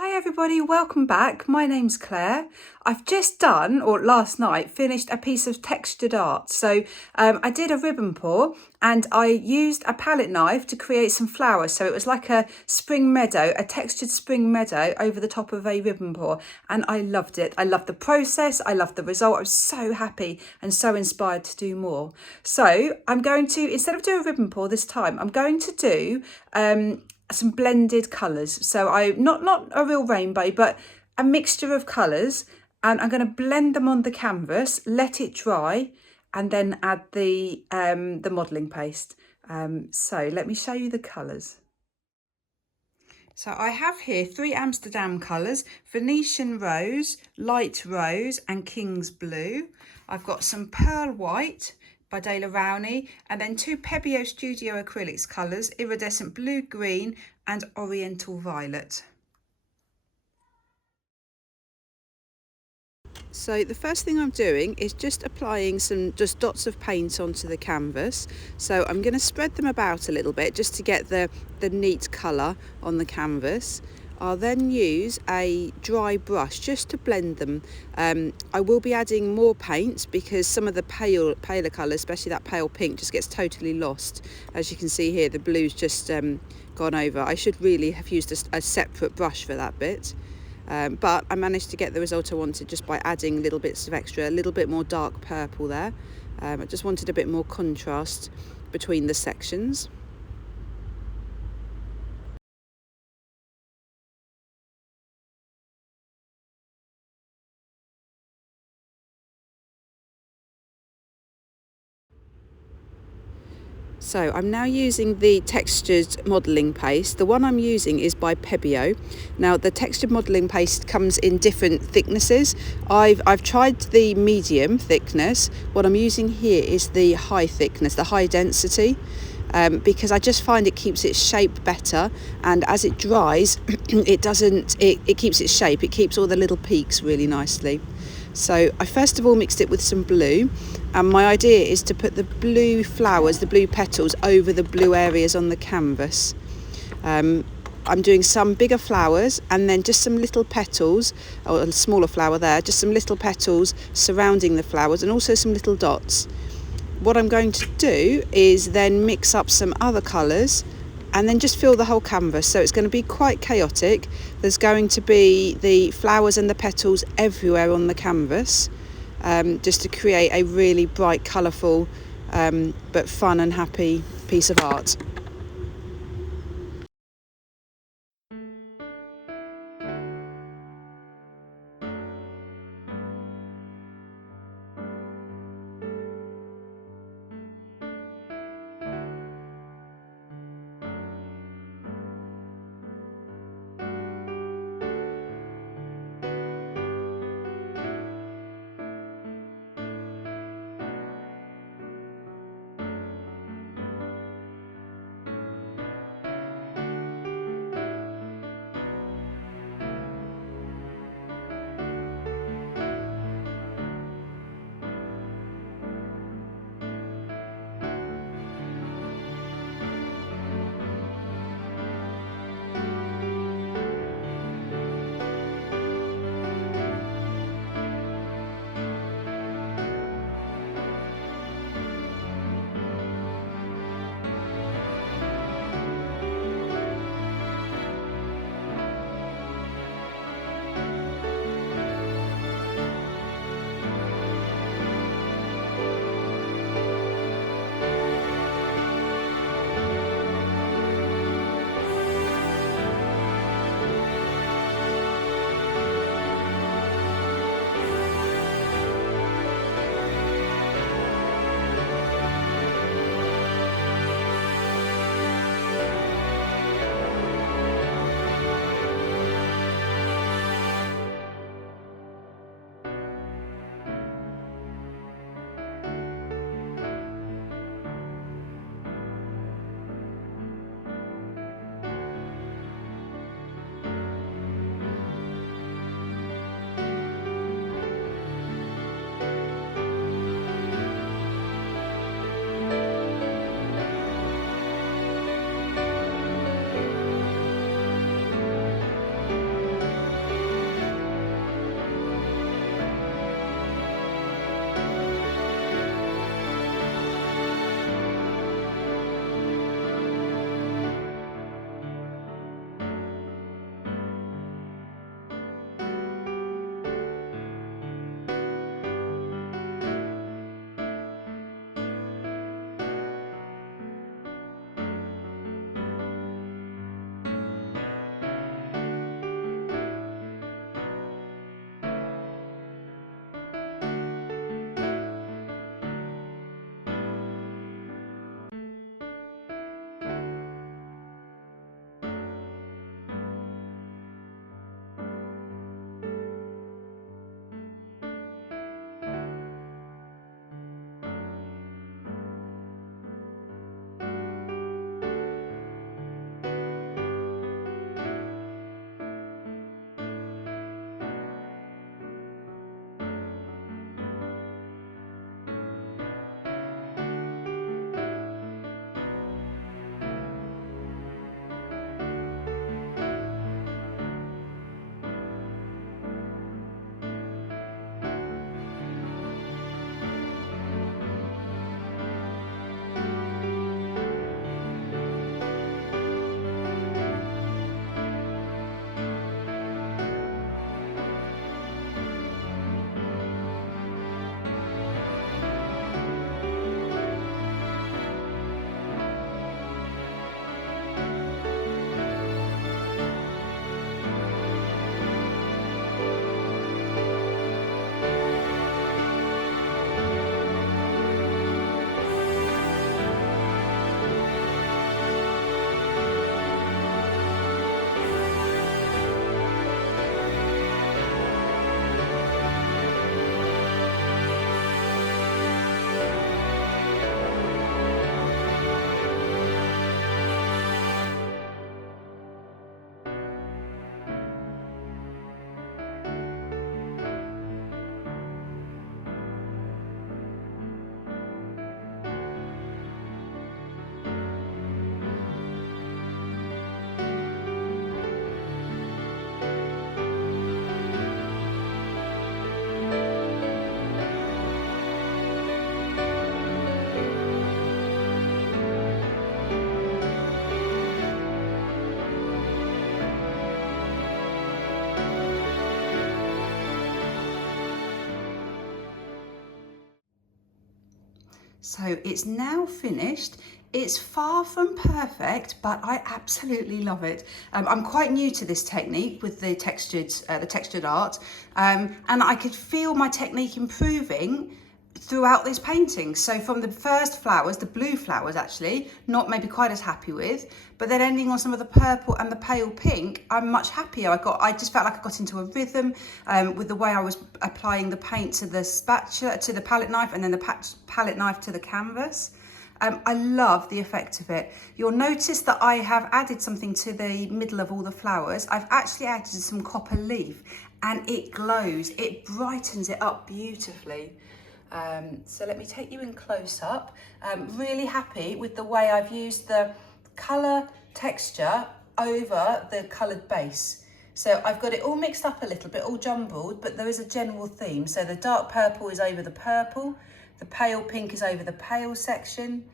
Hi everybody, welcome back. My name's Claire. I've just done, or last night, finished a piece of textured art. So I did a ribbon pour and I used a palette knife to create some flowers. So it was like a spring meadow, a textured spring meadow over the top of a ribbon pour. And I loved it. I loved the process. I loved the result. I was so happy and so inspired to do more. So I'm going to, instead of doing a ribbon pour this time, I'm going to do some blended colours. So I not a real rainbow, but a mixture of colours, and I'm going to blend them on the canvas, let it dry, and then add the modelling paste. So let me show you the colours. So I have here 3 Amsterdam colours: Venetian Rose, Light Rose and King's Blue. I've got some Pearl White by Dale Rowney, and then 2 Pebeo Studio Acrylics colours: Iridescent Blue Green and Oriental Violet. So the first thing I'm doing is just applying some dots of paint onto the canvas. So I'm going to spread them about a little bit just to get the neat colour on the canvas. I'll then use a dry brush just to blend them. I will be adding more paint because some of the paler colours, especially that pale pink, just gets totally lost. As you can see here, the blue's just gone over. I should really have used a separate brush for that bit. But I managed to get the result I wanted just by adding little bits of extra, a little bit more dark purple there. I just wanted a bit more contrast between the sections. So I'm now using the textured modelling paste. The one I'm using is by Pebeo. Now the textured modelling paste comes in different thicknesses. I've tried the medium thickness. What I'm using here is the high thickness, the high density, because I just find it keeps its shape better, and as it dries it keeps its shape. It keeps all the little peaks really nicely. So I first of all mixed it with some blue, and my idea is to put the blue flowers, the blue petals, over the blue areas on the canvas. I'm doing some bigger flowers and then just some little petals, or a smaller flower there, just some little petals surrounding the flowers, and also some little dots. What I'm going to do is then mix up some other colours and then just fill the whole canvas. So it's going to be quite chaotic. There's going to be the flowers and the petals everywhere on the canvas, just to create a really bright, colourful, but fun and happy piece of art. So it's now finished. It's far from perfect, but I absolutely love it. I'm quite new to this technique with the textured art, and I could feel my technique improving throughout this painting. So from the first flowers, the blue flowers actually, not maybe quite as happy with, but then ending on some of the purple and the pale pink, I'm much happier. I just felt like I got into a rhythm with the way I was applying the paint to the spatula, to the palette knife, and then the palette knife to the canvas. I love the effect of it. You'll notice that I have added something to the middle of all the flowers. I've actually added some copper leaf, and it glows, it brightens it up beautifully. So let me take you in close up. Really happy with the way I've used the colour texture over the coloured base. So I've got it all mixed up a little bit, all jumbled, but there is a general theme. So the dark purple is over the purple, the pale pink is over the pale section,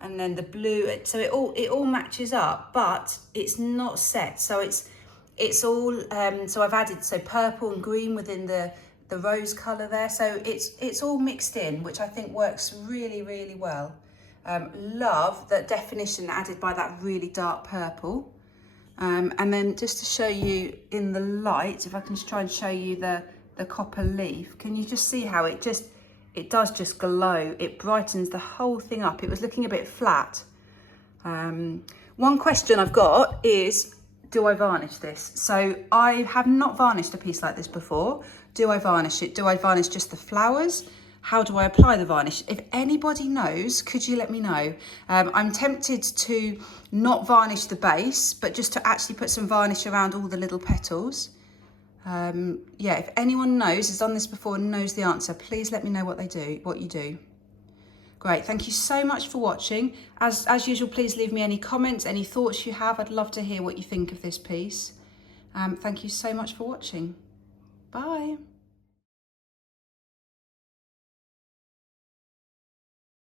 and then the blue, so it all matches up, but it's not set. So it's all, so I've added purple and green within the rose colour there. So it's all mixed in, which I think works really, really well. Love the definition added by that really dark purple. And then just to show you in the light, if I can just try and show you the copper leaf, can you just see how it does just glow? It brightens the whole thing up. It was looking a bit flat. One question I've got is, do I varnish this? So I have not varnished a piece like this before. Do I varnish it? Do I varnish just the flowers? How do I apply the varnish? If anybody knows, could you let me know? I'm tempted to not varnish the base, but just to actually put some varnish around all the little petals. Yeah, if anyone knows, has done this before and knows the answer, please let me know what you do. Great, thank you so much for watching. As usual, please leave me any comments, any thoughts you have. I'd love to hear what you think of this piece. Thank you so much for watching. Bye.